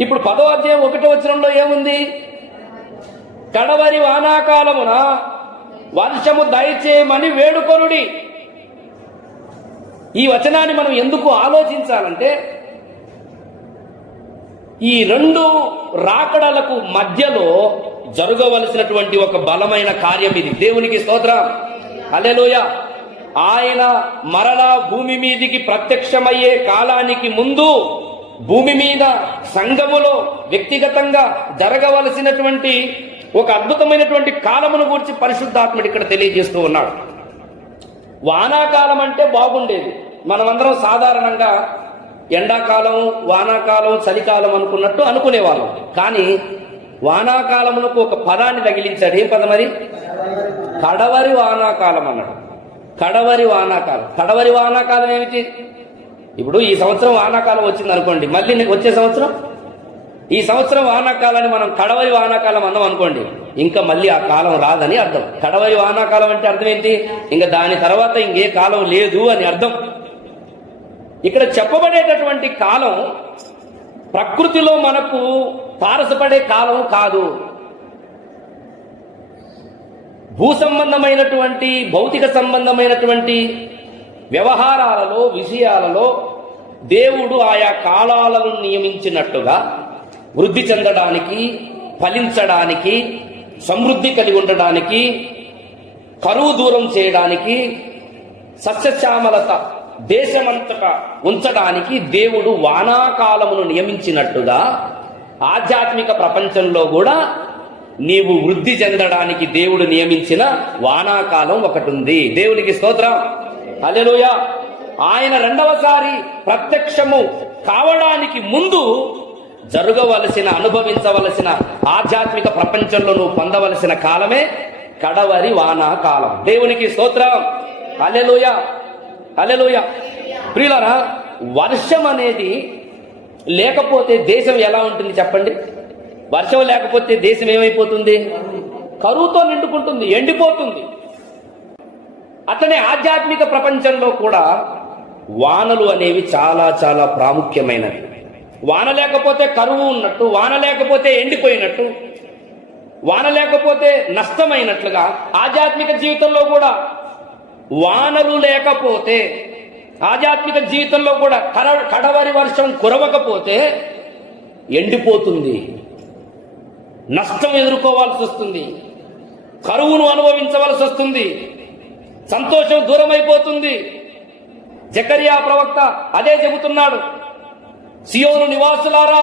ఇప్పుడు 10వ అధ్యాయం 1వ వచనంలో ఏముంది? కడవరి వానాకాలమున వర్షము దయచేయమని వేడుకొనుడి. ఈ వచనాన్ని మనం ఎందుకు ఆలోచించాలంటే, ఈ రెండు రాకడలకు మధ్యలో జరగవలసినటువంటి ఒక బలమైన కార్యం ఇది. దేవునికి స్తోత్రం, హల్లెలూయా. ఆయన మరలా భూమి మీదికి ప్రత్యక్షమయ్యే కాలానికి ముందు భూమి మీద సంఘములో వ్యక్తిగతంగా జరగవలసినటువంటి ఒక అద్భుతమైనటువంటి కాలమును గురించి పరిశుద్ధాత్ముడు ఇక్కడ తెలియజేస్తూ ఉన్నాడు. వానాకాలం అంటే బాగుండేది. మనమందరం సాధారణంగా ఎండాకాలం, వానాకాలం, చలికాలం అనుకున్నట్టు అనుకునేవాళ్ళం. కానీ వానాకాలమునకు ఒక పదాన్ని తగిలించాడు. ఏం పదం అది? కడవరి వానాకాలం అన్నాడు. కడవరి వానాకాలం. కడవరి వానాకాలం ఏమిటి? ఇప్పుడు ఈ సంవత్సరం వానాకాలం వచ్చింది అనుకోండి, మళ్ళీ వచ్చే సంవత్సరం, ఈ సంవత్సరం వానాకాలాన్ని మనం కడవరి వానాకాలం అన్నాం అనుకోండి, ఇంకా మళ్ళీ ఆ కాలం రాదని అర్థం. కడవరి వానాకాలం అంటే అర్థం ఏంటి? ఇంకా దాని తర్వాత ఇంకే కాలం లేదు అని అర్థం. ఇక్కడ చెప్పబడేటటువంటి కాలం ప్రకృతిలో మనకు తారసపడే కాలం కాదు. భూ సంబంధమైనటువంటి, భౌతిక సంబంధమైనటువంటి వ్యవహారాలలో, విషయాలలో దేవుడు ఆయా కాలాలను నియమించినట్టుగా వృద్ధి చెందడానికి, ఫలించడానికి, సమృద్ధి కలిగి ఉండడానికి, కరువు దూరం చేయడానికి, సస్యశ్యామలత దేశమంతటా ఉంచడానికి దేవుడు వానాకాలమును నియమించినట్టుగా ఆధ్యాత్మిక ప్రపంచంలో కూడా నీవు వృద్ధి చెందడానికి దేవుడు నియమించిన వానాకాలం ఒకటి ఉంది. దేవునికి స్తోత్రం, హల్లెలూయా. ఆయన రెండవసారి ప్రత్యక్షము కావడానికి ముందు జరగవలసిన, అనుభవించవలసిన ఆధ్యాత్మిక ప్రపంచంలో నువ్వు పొందవలసిన కాలమే కడవరి వానాకాలం. దేవునికి స్తోత్రం, హల్లెలూయా, హల్లెలూయా. ప్రియులారా, వర్షం అనేది లేకపోతే దేశం ఎలా ఉంటుంది చెప్పండి? వర్షం లేకపోతే దేశం ఏమైపోతుంది? కరువుతో నిండుకుంటుంది, ఎండిపోతుంది. అట్లనే ఆధ్యాత్మిక ప్రపంచంలో కూడా వానలు అనేవి చాలా చాలా ప్రాముఖ్యమైనవి. వాన లేకపోతే కరువు ఉన్నట్టు, వాన లేకపోతే ఎండిపోయినట్టు, వాన లేకపోతే నష్టమైనట్లుగా ఆధ్యాత్మిక జీవితంలో కూడా వానలు లేకపోతే, ఆధ్యాత్మిక జీవితంలో కూడా కడవరి వర్షం కురవకపోతే ఎండిపోతుంది, నష్టం ఎదుర్కోవాల్సి వస్తుంది, కరువును అనుభవించవలసి వస్తుంది, సంతోషం దూరమైపోతుంది. జకరియా ప్రవక్త అదే చెబుతున్నాడు. సియోను నివాసులారా,